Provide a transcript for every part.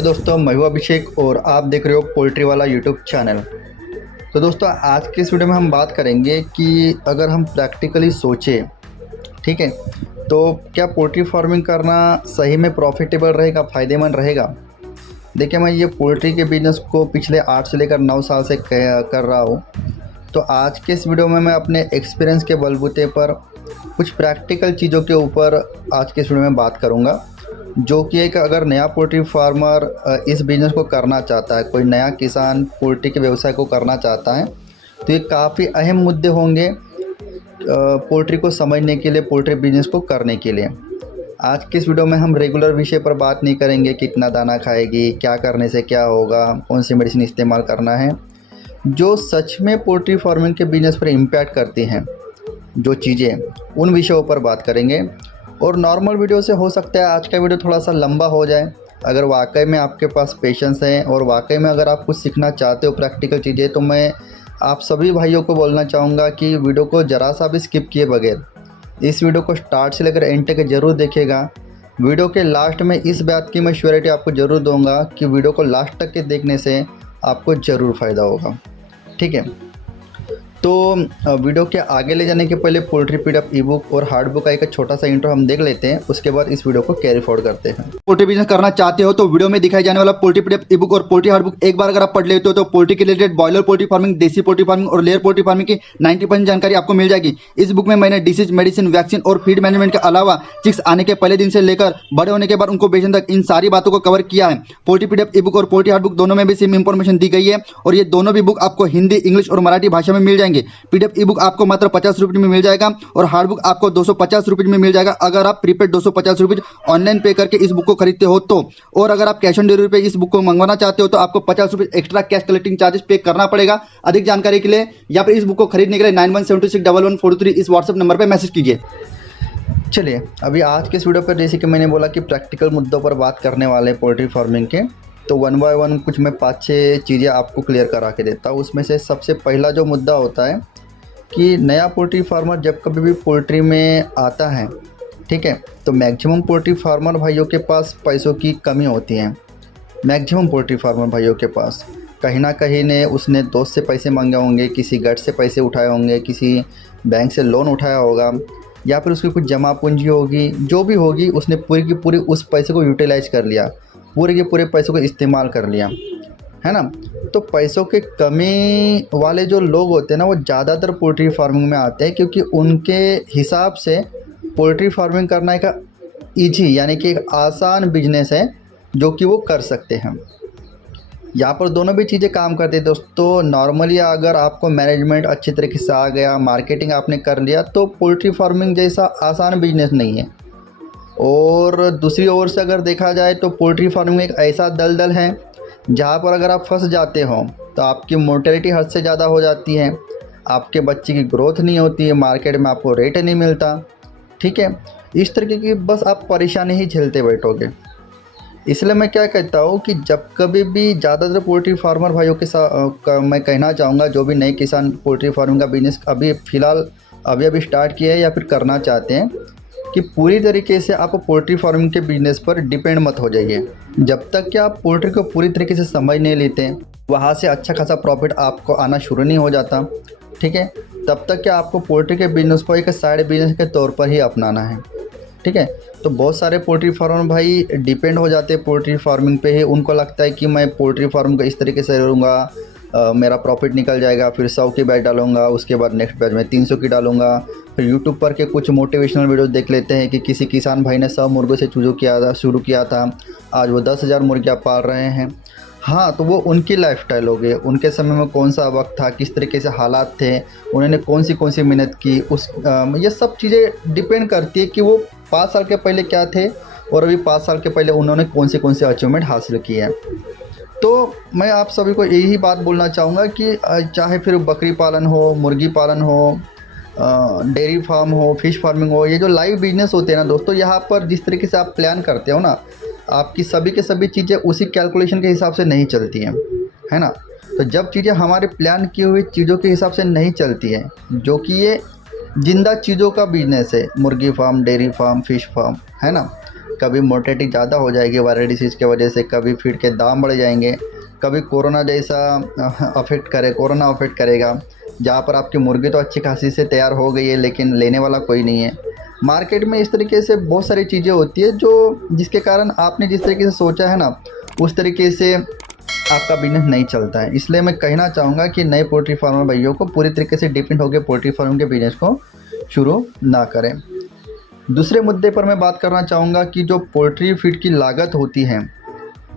Hello दोस्तों, मैं हूं अभिषेक और आप देख रहे हो पोल्ट्री वाला यूट्यूब चैनल। तो दोस्तों, आज के इस वीडियो में हम बात करेंगे कि अगर हम प्रैक्टिकली सोचें, ठीक है, तो क्या पोल्ट्री फार्मिंग करना सही में प्रॉफिटेबल रहेगा, फ़ायदेमंद रहेगा। देखिए, मैं ये पोल्ट्री के बिज़नेस को पिछले 8 से लेकर 9 साल से कर रहा हूँ। तो आज के इस वीडियो में मैं अपने एक्सपीरियंस के बलबूते पर कुछ प्रैक्टिकल चीज़ों के ऊपर आज के इस वीडियो में बात करूँगा, जो कि एक अगर नया पोल्ट्री फार्मर इस बिज़नेस को करना चाहता है, कोई नया किसान पोल्ट्री के व्यवसाय को करना चाहता है, तो ये काफ़ी अहम मुद्दे होंगे पोल्ट्री को समझने के लिए, पोल्ट्री बिज़नेस को करने के लिए। आज के इस वीडियो में हम रेगुलर विषय पर बात नहीं करेंगे, कितना दाना खाएगी, क्या करने से क्या होगा, कौन सी मेडिसिन इस्तेमाल करना है। जो सच में पोल्ट्री फार्मिंग के बिज़नेस पर इम्पैक्ट करती हैं जो चीज़ें, उन विषयों पर बात करेंगे। और नॉर्मल वीडियो से हो सकता है आज का वीडियो थोड़ा सा लंबा हो जाए। अगर वाकई में आपके पास पेशेंस है और वाकई में अगर आप कुछ सीखना चाहते हो प्रैक्टिकल चीज़ें, तो मैं आप सभी भाइयों को बोलना चाहूँगा कि वीडियो को ज़रा सा भी स्किप किए बगैर इस वीडियो को स्टार्ट से लेकर एंड तक ज़रूर देखिएगा। वीडियो के लास्ट में इस बात की मैं श्योरिटी आपको ज़रूर दूँगा कि वीडियो को लास्ट तक के देखने से आपको ज़रूर फ़ायदा होगा, ठीक है। तो वीडियो के आगे ले जाने के पहले पोल्ट्री पीडीएफ ई बुक और हार्ड बुक का एक छोटा सा इंट्रो हम देख लेते हैं, उसके बाद इस वीडियो को कैरी फॉरवर्ड करते हैं। पोल्ट्री बिजनेस करना चाहते हो तो वीडियो में दिखाई जाने वाला पोल्ट्री पीडीएफ ई बुक और पोल्ट्री हार्ड बुक एक बार अगर आप पढ़ लेते हो तो पोल्ट्री के रिलेटेड बॉयलर पोल्ट्री फार्मिंग, देसी पोल्ट्री फार्मिंग और लेयर पोल्ट्री फार्मिंग की 90% जानकारी आपको मिल जाएगी। इस बुक में मैंने डिसीज, मेडिसिन, वैक्सीन और फीड मैनेजमेंट के अलावा चिक्स आने के पहले दिन से लेकर बड़े होने के बाद उनको बेचने तक इन सारी बातों को कवर किया है। पोल्ट्री पीडीएफ ई बुक और पोल्ट्री हार्ड बुक दोनों में भी सेम इंफॉर्मेशन दी गई है और ये दोनों भी बुक आपको हिंदी, इंग्लिश और मराठी भाषा में मिल जाएंगे। पीडीएफ ई बुक आपको मात्र 50 रुपये में मिल जाएगा और हार्ड बुक आपको 250 रुपये में मिल जाएगा अगर आप प्रीपेड 250 रुपये ऑनलाइन पे करके इस बुक को खरीदते हो तो। और अगर आप कैश ऑन डिलीवरी पे इस बुक को मंगवाना चाहते हो तो आपको 50 रुपये एक्स्ट्रा कैश कलेक्टिंग चार्जेस पे करना पड़ेगा। अधिक जानकारी के लिए या फिर इस बुक को खरीदने के लिए 91761143 इस व्हाट्सएप नंबर पर मैसेज कीजिए। चलिए, अभी आज के इस वीडियो पर जैसे कि मैंने बोला कि प्रैक्टिकल मुद्दों पर बात करने वाले पोल्ट्री फार्मिंग के, तो 1 बाय 1 कुछ मैं 5-6 चीज़ें आपको क्लियर करा के देता हूँ। उसमें से सबसे पहला जो मुद्दा होता है कि नया पोल्ट्री फार्मर जब कभी भी पोल्ट्री में आता है, ठीक है, तो मैक्सिमम पोल्ट्री फार्मर भाइयों के पास पैसों की कमी होती है। मैक्सिमम पोल्ट्री फार्मर भाइयों के पास कहीं ना कहीं ने उसने दोस्त से पैसे मांगे होंगे, किसी गट से पैसे उठाए होंगे, किसी बैंक से लोन उठाया होगा, या फिर उसकी कुछ जमा पूंजी होगी, जो भी होगी उसने पूरी की पूरी उस पैसे को यूटिलाइज कर लिया, पूरे के पूरे पैसों को इस्तेमाल कर लिया, है ना। तो पैसों के कमी वाले जो लोग होते हैं ना, वो ज़्यादातर पोल्ट्री फार्मिंग में आते हैं, क्योंकि उनके हिसाब से पोल्ट्री फार्मिंग करना एक ईजी यानी कि एक आसान बिजनेस है जो कि वो कर सकते हैं। यहाँ पर दोनों भी चीज़ें काम करते हैं दोस्तों। नॉर्मली अगर आपको मैनेजमेंट अच्छी तरीके से आ गया, मार्केटिंग आपने कर लिया, तो पोल्ट्री फार्मिंग जैसा आसान बिजनेस नहीं है। और दूसरी ओर से अगर देखा जाए तो पोल्ट्री फार्मिंग एक ऐसा दलदल है जहाँ पर अगर आप फंस जाते हो तो आपकी मोर्टेलिटी हद से ज़्यादा हो जाती है, आपके बच्चे की ग्रोथ नहीं होती है, मार्केट में आपको रेट नहीं मिलता, ठीक है। इस तरीके की बस आप परेशानी ही झेलते बैठोगे। इसलिए मैं क्या कहता हूँ कि जब कभी भी ज़्यादातर पोल्ट्री फार्मर भाइयों के साथ मैं कहना चाहूँगा, जो भी नए किसान पोल्ट्री फार्मिंग का बिजनेस अभी फ़िलहाल अभी स्टार्ट किया है या फिर करना चाहते हैं, कि पूरी तरीके से आप पोल्ट्री फार्मिंग के बिज़नेस पर डिपेंड मत हो जाइए। जब तक कि आप पोल्ट्री को पूरी तरीके से समझ नहीं लेते, वहाँ से अच्छा खासा प्रॉफिट आपको आना शुरू नहीं हो जाता, ठीक है, तब तक कि आपको पोल्ट्री के बिज़नेस को एक साइड बिजनेस के तौर पर ही अपनाना है, ठीक है। तो बहुत सारे पोल्ट्री फार्मर भाई डिपेंड हो जाते हैं पोल्ट्री फार्मिंग पे ही। उनको लगता है कि मैं पोल्ट्री फार्म को इस तरीके से करूँगा, मेरा प्रॉफिट निकल जाएगा, फिर 100 की बैच डालूंगा, उसके बाद नेक्स्ट बैच में 300 की डालूंगा। फिर यूट्यूब पर के कुछ मोटिवेशनल वीडियो देख लेते हैं कि किसी किसान भाई ने 100 मुर्गों से शुरू किया था, आज वो 10,000 मुर्गियाँ पाल रहे हैं। हाँ, तो वो उनकी लाइफस्टाइल हो गई, उनके समय में कौन सा वक्त था, किस तरीके से हालात थे, उन्होंने कौन सी मेहनत की, ये सब चीज़ें डिपेंड करती है कि वो 5 साल के पहले क्या थे और अभी 5 साल के पहले उन्होंने कौन से अचीवमेंट हासिल किए हैं। तो मैं आप सभी को यही बात बोलना चाहूँगा कि चाहे फिर बकरी पालन हो, मुर्गी पालन हो, डेयरी फार्म हो, फिश फार्मिंग हो, ये जो लाइव बिजनेस होते हैं ना दोस्तों, यहाँ पर जिस तरीके से आप प्लान करते हो ना, आपकी सभी के सभी चीज़ें उसी कैलकुलेशन के हिसाब से नहीं चलती हैं, है ना। तो जब चीज़ें हमारे प्लान की हुई चीज़ों के हिसाब से नहीं चलती हैं, जो कि ये जिंदा चीज़ों का बिजनेस है, मुर्गी farm, dairy farm, fish farm, है ना। कभी मोर्टेलिटी ज़्यादा हो जाएगी वायरल डिसीज़ की वजह से, कभी फीड के दाम बढ़ जाएंगे, कभी कोरोना जैसा कोरोना अफेक्ट करेगा, जहाँ पर आपकी मुर्गी तो अच्छी खासी से तैयार हो गई है लेकिन लेने वाला कोई नहीं है। मार्केट में इस तरीके से बहुत सारी चीज़ें होती है जो जिसके कारण आपने जिस तरीके से सोचा है ना, उस तरीके से आपका बिजनेस नहीं चलता है। इसलिए मैं कहना चाहूँगा कि नए पोल्ट्री फार्मर भाइयों को पूरी तरीके से डिपेंड होकर पोल्ट्री फार्म के बिजनेस को शुरू ना करें। दूसरे मुद्दे पर मैं बात करना चाहूँगा कि जो पोल्ट्री फीड की लागत होती है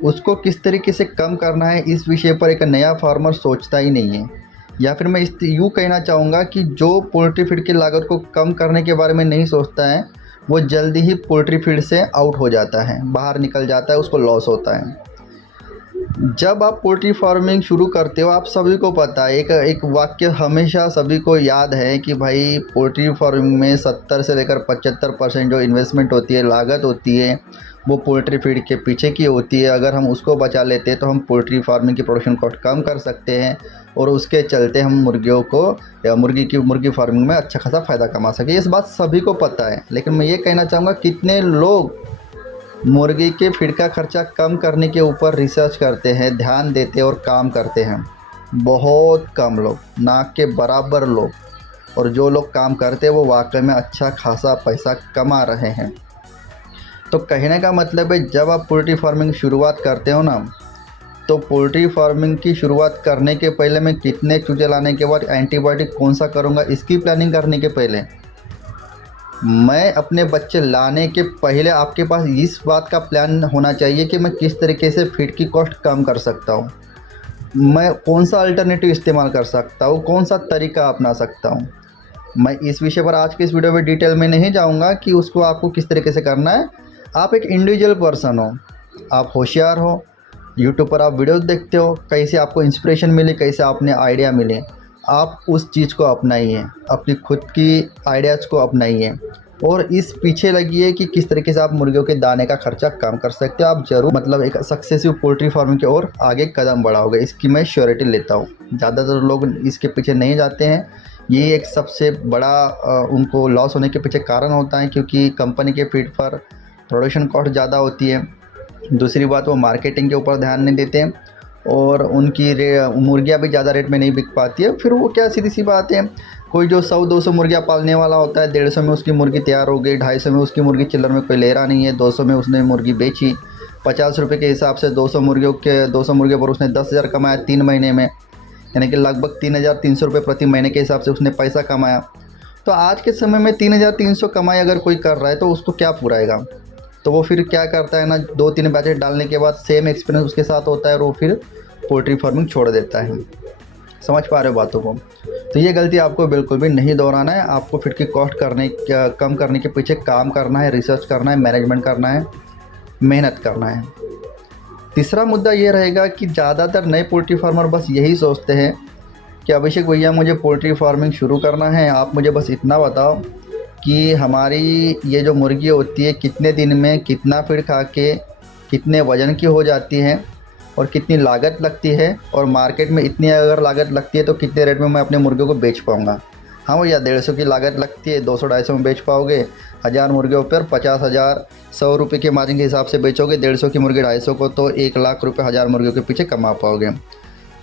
उसको किस तरीके से कम करना है, इस विषय पर एक नया फार्मर सोचता ही नहीं है। या फिर मैं इस यूँ कहना चाहूँगा कि जो पोल्ट्री फीड की लागत को कम करने के बारे में नहीं सोचता है वो जल्दी ही पोल्ट्री फीड से आउट हो जाता है, बाहर निकल जाता है, उसको लॉस होता है। जब आप पोल्ट्री फार्मिंग शुरू करते हो, आप सभी को पता है, एक वाक्य हमेशा सभी को याद है कि भाई पोल्ट्री फार्मिंग में 70 से लेकर 75% जो इन्वेस्टमेंट होती है, लागत होती है, वो पोल्ट्री फीड के पीछे की होती है। अगर हम उसको बचा लेते हैं तो हम पोल्ट्री फार्मिंग की प्रोडक्शन कॉस्ट कम कर सकते हैं और उसके चलते हम मुर्गियों को या मुर्गी फार्मिंग में अच्छा खासा फ़ायदा कमा सकें। इस बात सभी को पता है, लेकिन मैं ये कहना चाहूँगा कितने लोग मुर्गी के फीड का खर्चा कम करने के ऊपर रिसर्च करते हैं, ध्यान देते हैं और काम करते हैं। बहुत कम लोग, ना के बराबर लोग। और जो लोग काम करते हैं वो वाकई में अच्छा खासा पैसा कमा रहे हैं। तो कहने का मतलब है, जब आप पोल्ट्री फार्मिंग शुरुआत करते हो ना, तो पोल्ट्री फार्मिंग की शुरुआत करने के पहले मैं कितने चूजे लाने के बाद एंटीबायोटिक कौन सा करूँगा, इसकी प्लानिंग करने के पहले, मैं अपने बच्चे लाने के पहले आपके पास इस बात का प्लान होना चाहिए कि मैं किस तरीके से फीड की कॉस्ट कम कर सकता हूँ, मैं कौन सा अल्टरनेटिव इस्तेमाल कर सकता हूँ, कौन सा तरीका अपना सकता हूँ। मैं इस विषय पर आज के इस वीडियो में डिटेल में नहीं जाऊँगा कि उसको आपको किस तरीके से करना है। आप एक इंडिविजुअल पर्सन हो, आप होशियार हो, यूट्यूब पर आप वीडियोस देखते हो, कैसे आपको इंस्पिरेशन मिले, कैसे आपने आइडिया मिले, आप उस चीज़ को अपनाइए, अपनी खुद की आइडियाज़ को अपनाइए और इस पीछे लगिए कि किस तरीके से आप मुर्गियों के दाने का खर्चा कम कर सकते हो। आप ज़रूर एक सक्सेसिव पोल्ट्री फार्मिंग की ओर आगे कदम बढ़ाओगे, इसकी मैं श्योरिटी लेता हूँ। ज़्यादातर लोग इसके पीछे नहीं जाते हैं, ये एक सबसे बड़ा उनको लॉस होने के पीछे कारण होता है, क्योंकि कंपनी के फीड पर प्रोडक्शन कॉस्ट ज़्यादा होती है। दूसरी बात, वो मार्केटिंग के ऊपर ध्यान नहीं देते हैं और उनकी मुर्गियाँ भी ज़्यादा रेट में नहीं बिक पाती है। फिर वो क्या, सीधी सी बात है, कोई जो 100-200 मुर्गियाँ पालने वाला होता है, 150 में उसकी मुर्गी तैयार हो गई, 250 में उसकी मुर्गी चिल्लर में कोई ले रहा नहीं है, 200 में उसने मुर्गी बेची, 50 रुपये के हिसाब से 200 मुर्गियों पर उसने 10,000 कमाया 3 महीने में, यानी कि लगभग 3,300 रुपये प्रति महीने के हिसाब से उसने पैसा कमाया। तो आज के समय में 3,300 कमाई अगर कोई कर रहा है तो उसको क्या पुराएगा। तो वो फिर क्या करता है ना, 2-3 बैचेस डालने के बाद सेम एक्सपीरियंस उसके साथ होता है और वो फिर पोल्ट्री फार्मिंग छोड़ देता है। समझ पा रहे हो बातों को। तो ये गलती आपको बिल्कुल भी नहीं दोहराना है। आपको फीड की कॉस्ट कम करने के पीछे काम करना है, रिसर्च करना है, मैनेजमेंट करना है, मेहनत करना है। तीसरा मुद्दा ये रहेगा कि ज़्यादातर नए पोल्ट्री फार्मर बस यही सोचते हैं कि अभिषेक भैया मुझे पोल्ट्री फार्मिंग शुरू करना है, आप मुझे बस इतना बताओ कि हमारी ये जो मुर्गी होती है कितने दिन में कितना फीड खा के कितने वज़न की हो जाती है और कितनी लागत लगती है, और मार्केट में इतनी अगर लागत लगती है तो कितने रेट में मैं अपने मुर्गियों को बेच पाऊँगा। हाँ भैया, 150 की लागत लगती है, 200-250 में बेच पाओगे। 1000 मुर्गियों पर 50,000 100 रुपये के मार्जिन के हिसाब से बेचोगे, 150 की मुर्गी 250 को, तो 1 लाख रुपये 1000 मुर्गियों के पीछे कमा पाओगे।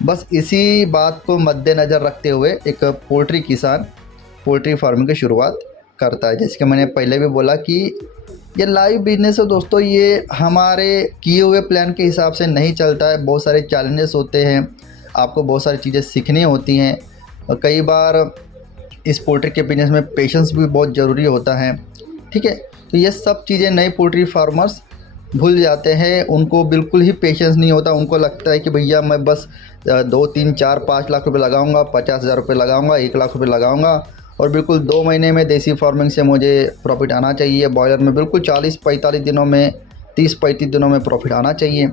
बस इसी बात को मद्देनज़र रखते हुए एक पोल्ट्री किसान पोल्ट्री फार्मिंग की शुरुआत करता है। जैसे कि मैंने पहले भी बोला कि ये लाइव बिजनेस है दोस्तों, ये हमारे किए हुए प्लान के हिसाब से नहीं चलता है। बहुत सारे चैलेंजेस होते हैं, आपको बहुत सारी चीज़ें सीखनी होती हैं और कई बार इस पोल्ट्री के बिजनेस में पेशेंस भी बहुत ज़रूरी होता है। ठीक है, तो ये सब चीज़ें नए पोल्ट्री फार्मर्स भूल जाते हैं, उनको बिल्कुल ही पेशेंस नहीं होता। उनको लगता है कि भैया मैं बस 2, 3, 4, 5 लाख रुपये लगाऊंगा, 50,000 रुपये लगाऊंगा, 1 लाख रुपये लगाऊंगा और बिल्कुल 2 महीने में देसी फार्मिंग से मुझे प्रॉफिट आना चाहिए। बॉयलर में बिल्कुल 40-45 दिनों में, 30-35 दिनों में प्रॉफिट आना चाहिए।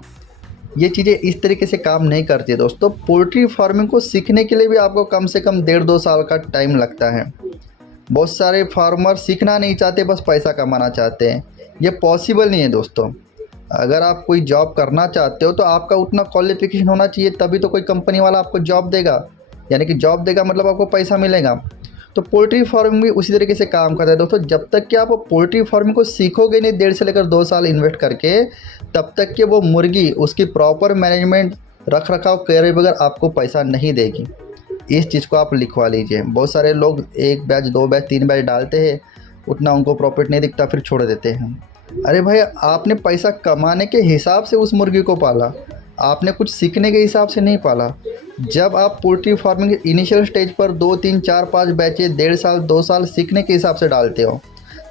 ये चीज़ें इस तरीके से काम नहीं करती है दोस्तों। पोल्ट्री फार्मिंग को सीखने के लिए भी आपको कम से कम 1.5-2 साल का टाइम लगता है। बहुत सारे फार्मर सीखना नहीं चाहते, बस पैसा कमाना चाहते हैं। ये पॉसिबल नहीं है दोस्तों। अगर आप कोई जॉब करना चाहते हो तो आपका उतना क्वालिफिकेशन होना चाहिए, तभी तो कोई कंपनी वाला आपको जॉब देगा, यानी कि जॉब देगा मतलब आपको पैसा मिलेगा। तो पोल्ट्री फार्मिंग भी उसी तरीके से काम करता है दोस्तों। जब तक कि आप पोल्ट्री फार्मिंग को सीखोगे नहीं 1.5 से लेकर 2 साल इन्वेस्ट करके, तब तक कि वो मुर्गी उसकी प्रॉपर मैनेजमेंट, रख रखाव, केयर बगैर आपको पैसा नहीं देगी। इस चीज़ को आप लिखवा लीजिए। बहुत सारे लोग 1 बैच 2 बैच 3 बैच डालते हैं, उतना उनको प्रॉफिट नहीं दिखता, फिर छोड़ देते हैं। अरे भाई, आपने पैसा कमाने के हिसाब से उस मुर्गी को पाला, आपने कुछ सीखने के हिसाब से नहीं पाला। जब आप पोल्ट्री फार्मिंग के इनिशियल स्टेज पर 2 3 4 5 बैचें 1.5 साल 2 साल सीखने के हिसाब से डालते हो,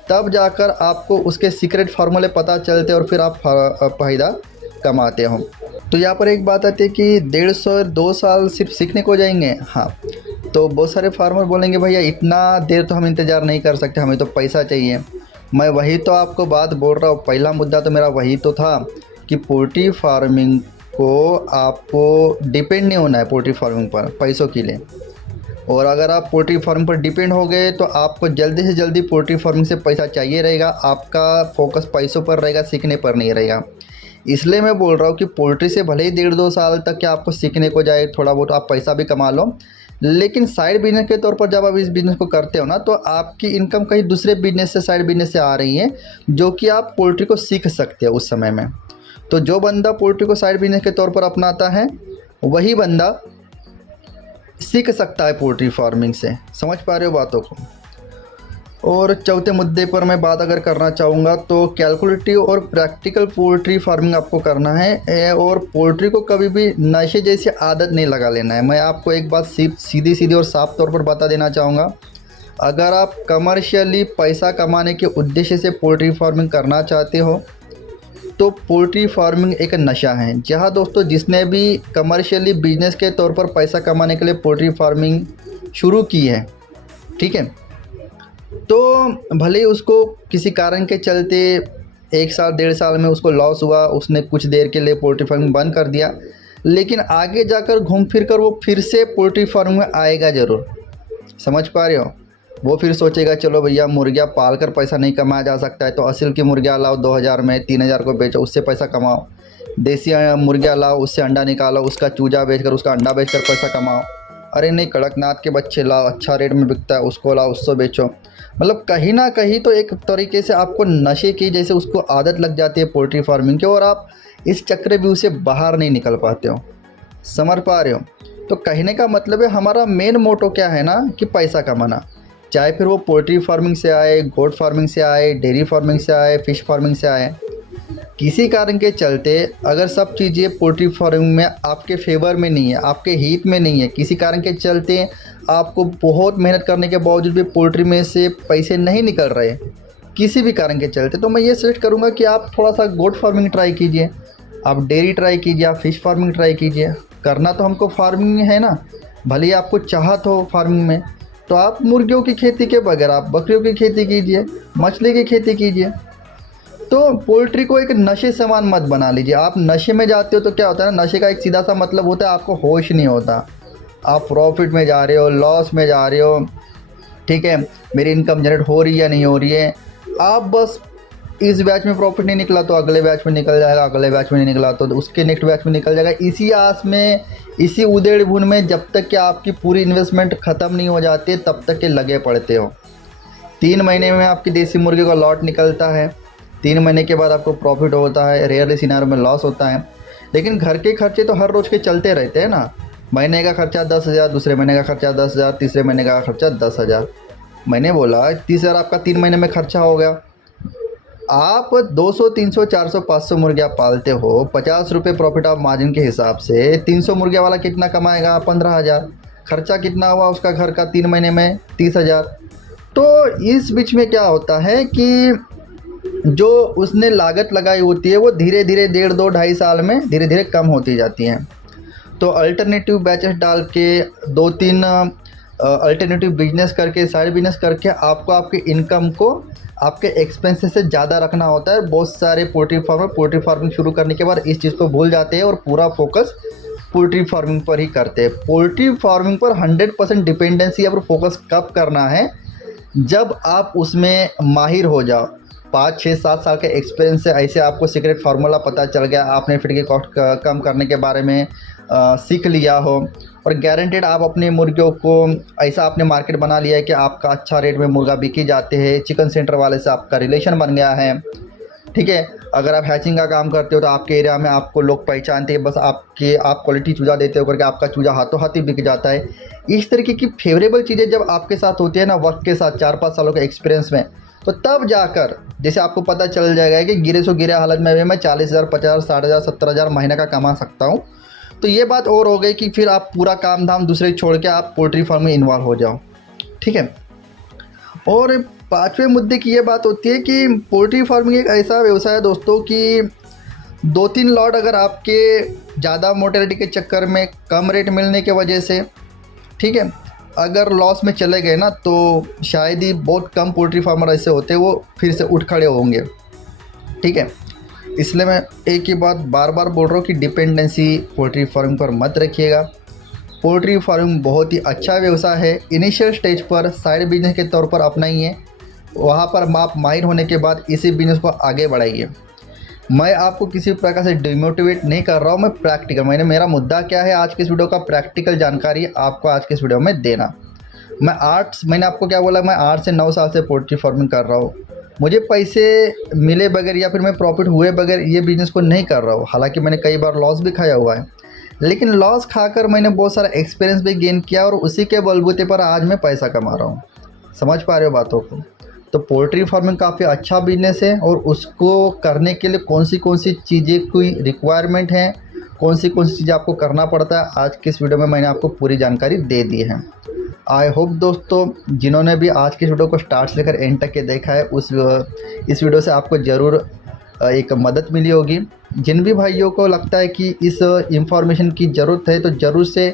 तब जाकर आपको उसके सीक्रेट फार्मूले पता चलते और फिर आप फ़ायदा कमाते हो। तो यहाँ पर एक बात आती है कि 150 2 साल सिर्फ सीखने को जाएंगे। हाँ, तो बहुत सारे फार्मर बोलेंगे भैया इतना देर तो हम इंतज़ार नहीं कर सकते, हमें तो पैसा चाहिए। मैं वही तो आपको बात बोल रहा हूँ, पहला मुद्दा तो मेरा वही तो था कि पोल्ट्री फार्मिंग को आपको डिपेंड नहीं होना है पोल्ट्री फार्मिंग पर पैसों के लिए। और अगर आप पोल्ट्री फार्मिंग पर डिपेंड हो गए तो आपको जल्दी से जल्दी पोल्ट्री फार्मिंग से पैसा चाहिए रहेगा, आपका फोकस पैसों पर रहेगा, सीखने पर नहीं रहेगा। इसलिए मैं बोल रहा हूँ कि पोल्ट्री से भले ही 1.5-2 साल तक क्या आपको सीखने को जाए, थोड़ा बहुत आप पैसा भी कमा लो, लेकिन साइड बिजनेस के तौर पर जब आप इस बिज़नेस को करते हो ना, तो आपकी इनकम कहीं दूसरे बिजनेस से, साइड बिजनेस से आ रही है, जो कि आप पोल्ट्री को सीख सकते हो उस समय में। तो जो बंदा पोल्ट्री को साइड बिजनेस के तौर पर अपनाता है, वही बंदा सीख सकता है पोल्ट्री फार्मिंग से। समझ पा रहे हो बातों को। और चौथे मुद्दे पर मैं बात अगर करना चाहूँगा तो कैलकुलेटिव और प्रैक्टिकल पोल्ट्री फार्मिंग आपको करना है, और पोल्ट्री को कभी भी नशे जैसी आदत नहीं लगा लेना है। मैं आपको एक बात सीधी सीधी और साफ तौर पर बता देना चाहूँगा, अगर आप कमर्शियली पैसा कमाने के उद्देश्य से पोल्ट्री फार्मिंग करना चाहते हो तो पोल्ट्री फार्मिंग एक नशा है। जहाँ दोस्तों जिसने भी कमर्शियली बिजनेस के तौर पर पैसा कमाने के लिए पोल्ट्री फार्मिंग शुरू की है, ठीक है, तो भले उसको किसी कारण के चलते 1 साल 1.5 साल में उसको लॉस हुआ, उसने कुछ देर के लिए पोल्ट्री फार्मिंग बंद कर दिया, लेकिन आगे जाकर घूम फिर कर वो फिर से पोल्ट्री फार्मिंग में आएगा ज़रूर। समझ पा रहे हो। वो फिर सोचेगा चलो भैया मुर्गियाँ पाल कर पैसा नहीं कमाया जा सकता है, तो असल की मुर्गियाँ लाओ 2000 में 3000 को बेचो, उससे पैसा कमाओ। देसी मुर्गियाँ लाओ, उससे अंडा निकालो, उसका चूजा बेचकर उसका अंडा बेचकर पैसा कमाओ। अरे नहीं, कड़कनाथ के बच्चे लाओ, अच्छा रेट में बिकता है, उसको लाओ, उससे बेचो। मतलब कहीं ना कहीं तो एक तरीके से आपको नशे की जैसे उसको आदत लग जाती है पोल्ट्री फार्मिंग की, और आप इस चक्रव्यूह से बाहर नहीं निकल पाते हो। समझ पा रहे हो। तो कहने का मतलब है हमारा मेन मोटो क्या है ना, कि पैसा कमाना। चाहे फिर वो पोल्ट्री फार्मिंग से आए, गोट फार्मिंग से आए, डेयरी फार्मिंग से आए, फिश फार्मिंग से आए, किसी कारण के चलते अगर सब चीज़ें पोल्ट्री फार्मिंग में आपके फेवर में नहीं है, आपके हित में नहीं है, किसी कारण के चलते आपको बहुत मेहनत करने के बावजूद भी पोल्ट्री में से पैसे नहीं निकल रहे, किसी भी कारण के चलते, तो मैं ये सजेस्ट करूँगा कि आप थोड़ा सा गोट फार्मिंग ट्राई कीजिए, आप डेयरी ट्राई कीजिए, आप फिश फार्मिंग ट्राई कीजिए। करना तो हमको फार्मिंग है ना, भले ही आपको चाहत हो फार्मिंग में, तो आप मुर्गियों की खेती के बगैर आप बकरियों की खेती कीजिए, मछली की खेती कीजिए। तो पोल्ट्री को एक नशे समान मत बना लीजिए। आप नशे में जाते हो तो क्या होता है ना, नशे का एक सीधा सा मतलब होता है आपको होश नहीं होता, आप प्रॉफिट में जा रहे हो, लॉस में जा रहे हो, ठीक है, मेरी इनकम जनरेट हो रही है या नहीं हो रही है। आप बस इस बैच में प्रॉफिट नहीं निकला तो अगले बैच में निकल जाएगा, अगले बैच में नहीं निकला तो उसके नेक्स्ट बैच में निकल जाएगा। इसी आस में, इसी उधेड़ बुन में जब तक कि आपकी पूरी इन्वेस्टमेंट ख़त्म नहीं हो जाती तब तक के लगे पड़ते हो। 3 महीने में आपकी देसी मुर्गी का लॉट निकलता है, 3 महीने के बाद आपको प्रॉफिट होता है, रेयरली सिनारियो में लॉस होता है। लेकिन घर के खर्चे तो हर रोज़ के चलते रहते हैं ना। महीने का खर्चा 10,000, दूसरे महीने का खर्चा 10,000, तीसरे महीने का खर्चा 10,000। मैंने बोला 30,000 आपका 3 महीने में खर्चा हो गया। आप 200, 300, 400, 500 मुर्गियाँ पालते हो, 50 रुपये प्रॉफिट ऑफ मार्जिन के हिसाब से 300 मुर्गिया वाला कितना कमाएगा? 15,000। खर्चा कितना हुआ उसका घर का 3 महीने में? 30,000। तो इस बीच में क्या होता है कि जो उसने लागत लगाई होती है वो धीरे धीरे 1.5, 2, 2.5 साल में धीरे धीरे कम होती जाती हैं। तो अल्टरनेटिव बैचेस डाल के 2-3 अल्टरनेटिव बिजनेस करके, साइड बिजनेस करके आपको आपकी इनकम को आपके एक्सपेंसेस से ज़्यादा रखना होता है। बहुत सारे पोल्ट्री फार्मिंग शुरू करने के बाद इस चीज़ को भूल जाते हैं और पूरा फोकस पोल्ट्री फार्मिंग पर ही करते हैं। पोल्ट्री फार्मिंग पर 100% डिपेंडेंसी और फोकस कब करना है? जब आप उसमें माहिर हो जाओ। 5, 6, 7 साल के एक्सपीरियंस से ऐसे आपको सीक्रेट फार्मूला पता चल गया, आपने फीड की कॉस्ट कम करने के बारे में सीख लिया हो, और गारंटेड आप अपने मुर्गियों को ऐसा आपने मार्केट बना लिया है कि आपका अच्छा रेट में मुर्गा बिकी जाते हैं, चिकन सेंटर वाले से आपका रिलेशन बन गया है, ठीक है। अगर आप हैचिंग का काम करते हो तो आपके एरिया में आपको लोग पहचानते हैं, बस आप क्वालिटी चूज़ा देते हो करके आपका चूज़ा हाथों हाथ ही बिक जाता है। इस तरीके की फेवरेबल चीज़ें जब आपके साथ होती है ना, वक्त के साथ 4-5 सालों के एक्सपीरियंस में, तो तब जाकर जैसे आपको पता चल जाएगा कि गिरे सो गिरे हालत में भी मैं 40,000, 50,000, 60,000, 70,000 महीने का कमा सकता हूँ। तो ये बात और हो गई कि फिर आप पूरा काम धाम दूसरे छोड़ के आप पोल्ट्री फार्म में इन्वॉल्व हो जाओ, ठीक है। और 5वें मुद्दे की ये बात होती है कि पोल्ट्री फार्मिंग एक ऐसा व्यवसाय है दोस्तों कि 2-3 लॉट अगर आपके ज़्यादा मोर्टेलिटी के चक्कर में कम रेट मिलने की वजह से, ठीक है, अगर लॉस में चले गए ना, तो शायद ही बहुत कम पोल्ट्री फार्मर ऐसे होते हैं वो फिर से उठ खड़े होंगे, ठीक है। इसलिए मैं एक ही बात बार बार बोल रहा हूँ कि डिपेंडेंसी पोल्ट्री फार्मिंग पर मत रखिएगा। पोल्ट्री फार्मिंग बहुत ही अच्छा व्यवसाय है। इनिशियल स्टेज पर साइड बिजनेस के तौर पर अपनाइए, वहाँ पर आप माहिर होने के बाद इसी बिजनेस को आगे बढ़ाइए। मैं आपको किसी प्रकार से डिमोटिवेट नहीं कर रहा हूँ, मैं प्रैक्टिकल, मेरा मुद्दा क्या है आज के इस वीडियो का, प्रैक्टिकल जानकारी आपको आज के इस वीडियो में देना। मैंने आपको क्या बोला, मैं 8 से 9 साल से पोल्ट्री फार्मिंग कर रहा हूँ। मुझे पैसे मिले बगैर या फिर मैं प्रॉफिट हुए बगैर ये बिज़नेस को नहीं कर रहा हूँ। हालांकि मैंने कई बार लॉस भी खाया हुआ है, लेकिन लॉस खाकर मैंने बहुत सारा एक्सपीरियंस भी गेन किया और उसी के बलबूते पर आज मैं पैसा कमा रहा हूँ। समझ पा रहे हो बातों को? तो पोल्ट्री फार्मिंग काफ़ी अच्छा बिजनेस है और उसको करने के लिए कौन सी चीज़ें की रिक्वायरमेंट है, कौन सी चीज़ें आपको करना पड़ता है, आज की इस वीडियो में मैंने आपको पूरी जानकारी दे दी है। आई होप दोस्तों जिन्होंने भी आज की इस वीडियो को स्टार्ट से लेकर एंड तक के देखा है इस वीडियो से आपको ज़रूर एक मदद मिली होगी। जिन भी भाइयों को लगता है कि इस इंफॉर्मेशन की ज़रूरत है तो ज़रूर से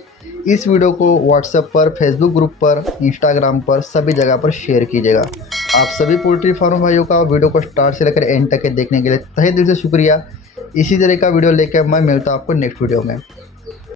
इस वीडियो को व्हाट्सएप पर, फेसबुक ग्रुप पर, इंस्टाग्राम पर, सभी जगह पर शेयर कीजिएगा। आप सभी पोल्ट्री फार्म भाइयों का वीडियो को स्टार्ट से लेकर एंड तक के देखने के लिए तहे दिल से शुक्रिया। इसी तरह का वीडियो लेकर मैं मिलता हूँ आपको नेक्स्ट वीडियो में।